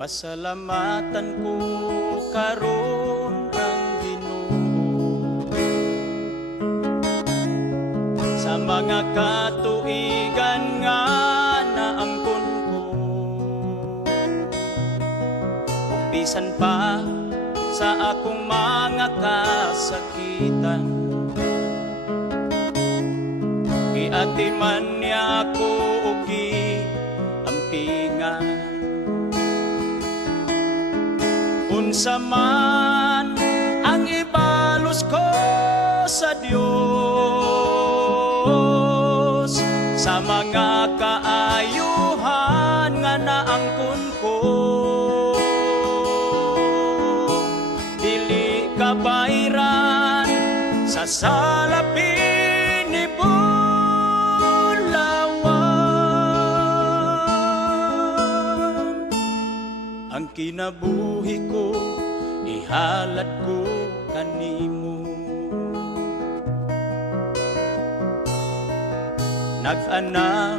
Pasalamatan ko karon ang Ginoo sa mga katuigan nga naangkon ko, ug bisan pa sa akong mga kasakitan, giatiman niya ako ug giampingan. Unsa man ang ibalos ko sa Dios sa mga kaayuhan nga naangkon ko, dili kabayran sa salapin ni bulawan. Ang kinabuhi ko ihalad ko kanimo, nag-anam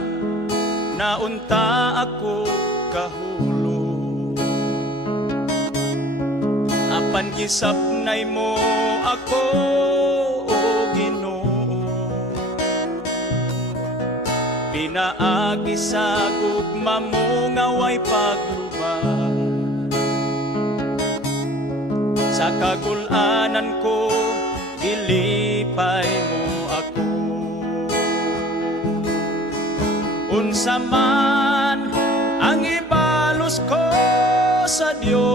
na unta ako kahulog, apan gisapnay mo ako o Ginoo, pinaagi sa gugma mo nga way paglubad. Sa kagulanan ko gilipay mo ako. Unsa man ang ibalos ko sa Dios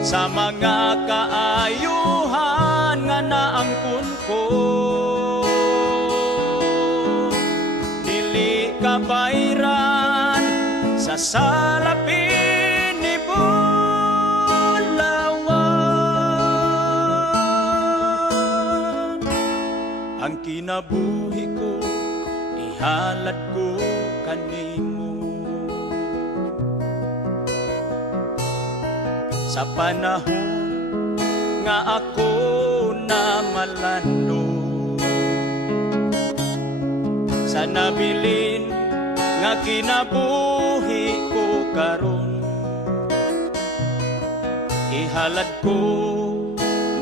sa mga kaayuhan nga naangkon ko, dili kabayran sa salapin ni bulawan. Ang kinabuhi ko ihalad ko kanimo, sa panahon nga ako na malando, sa nabilin nga kinabuhi ko karon, ihalad ko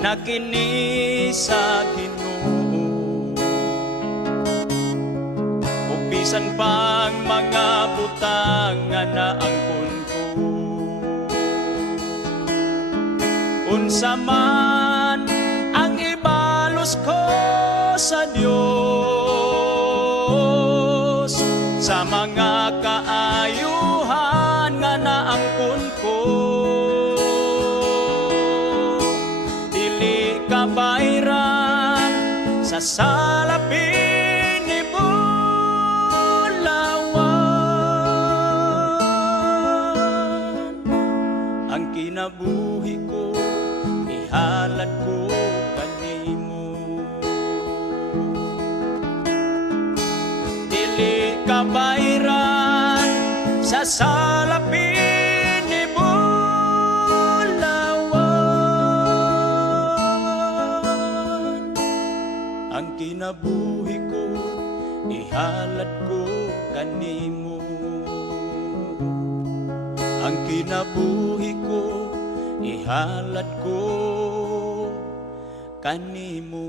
na kini sa Ginoo, ug bisan pang mga butang nga naangkon ko. Unsa man ang ibalos ko sa Dios sa mga kaayuhan nga naangkon ko, dili kabayran sa salapin ni bulawan. Ang kinabuhi ko ihalad ko kanimo, dili kabayran sa salapin ni bulawan. Ang kinabuhi ko ihalad ko kanimo, ang kinabuhi ko ihalad ko kanimo.